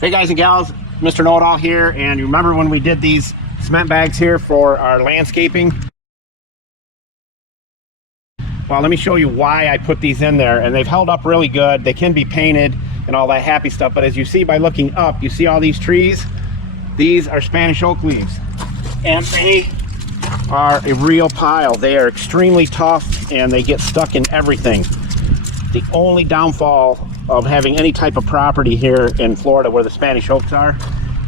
Hey guys and gals, Mr. Know-It-All here, and you remember when we did these cement bags here for our landscaping? Well, let me show you why I put these in there, and they've held up really good. They can be painted and all that happy stuff, but as you see by looking up, you see all these trees? These are Spanish oak leaves, and they are a real pile. They are extremely tough, and they get stuck in everything. The only downfall of having any type of property here in Florida where the Spanish oaks are.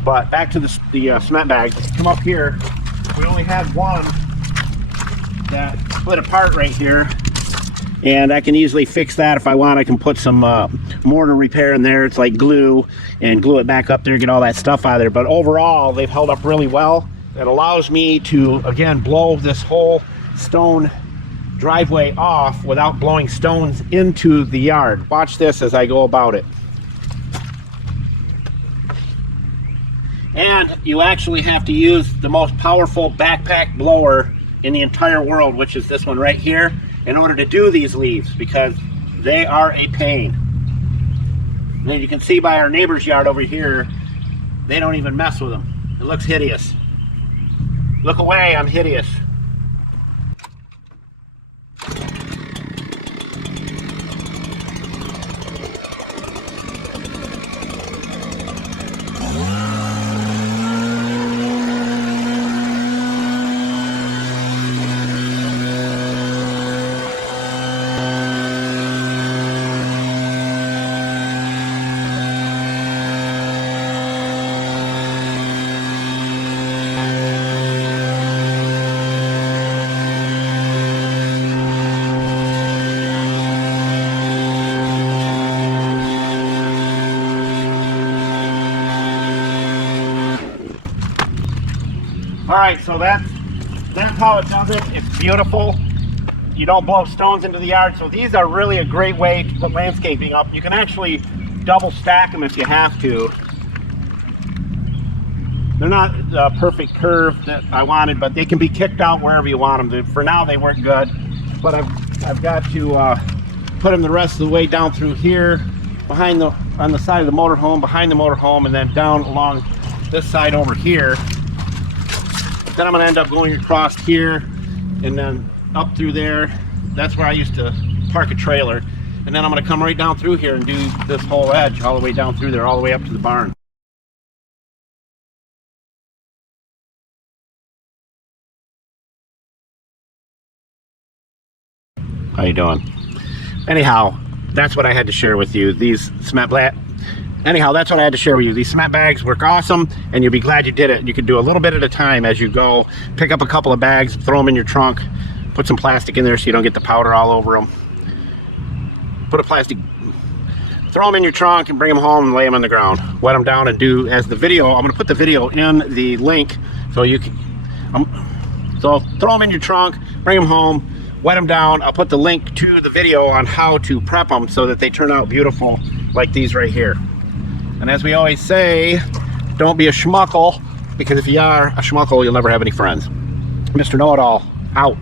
But back to the cement bags. Come up here. We only had one that split apart right here, and I can easily fix that if I want. I can put some mortar repair in there. It's like glue, and glue it back up there, get all that stuff out of there. But overall, they've held up really well. It allows me to, again, blow this whole stone driveway off without blowing stones into the yard. Watch this as I go about it. And you actually have to use the most powerful backpack blower in the entire world, which is this one right here, in order to do these leaves, because they are a pain. And you can see by our neighbor's yard over here, they don't even mess with them. It looks hideous. Look away, I'm hideous. Alright, so that's how it does it. It's beautiful. You don't blow stones into the yard, so these are really a great way to put landscaping up. You can actually double stack them if you have to. They're not the perfect curve that I wanted, but they can be kicked out wherever you want them. For now, they work good, but I've got to put them the rest of the way down through here, on the side of the motorhome, behind the motorhome, and then down along this side over here. Then I'm going to end up going across here and then up through there. That's where I used to park a trailer. And then I'm going to come right down through here and do this whole edge all the way down through there, all the way up to the barn. How you doing? Anyhow, that's what I had to share with you. These cement bags work awesome, and you'll be glad you did it. You can do a little bit at a time as you go. Pick up a couple of bags, throw them in your trunk, put some plastic in there so you don't get the powder all over them. Throw them in your trunk and bring them home and lay them on the ground. Wet them down and do as the video. I'm going to put the video in the link so you can. So throw them in your trunk, bring them home, wet them down. I'll put the link to the video on how to prep them so that they turn out beautiful like these right here. And as we always say, don't be a schmuckle, because if you are a schmuckle, you'll never have any friends. Mr. Know-It-All, out.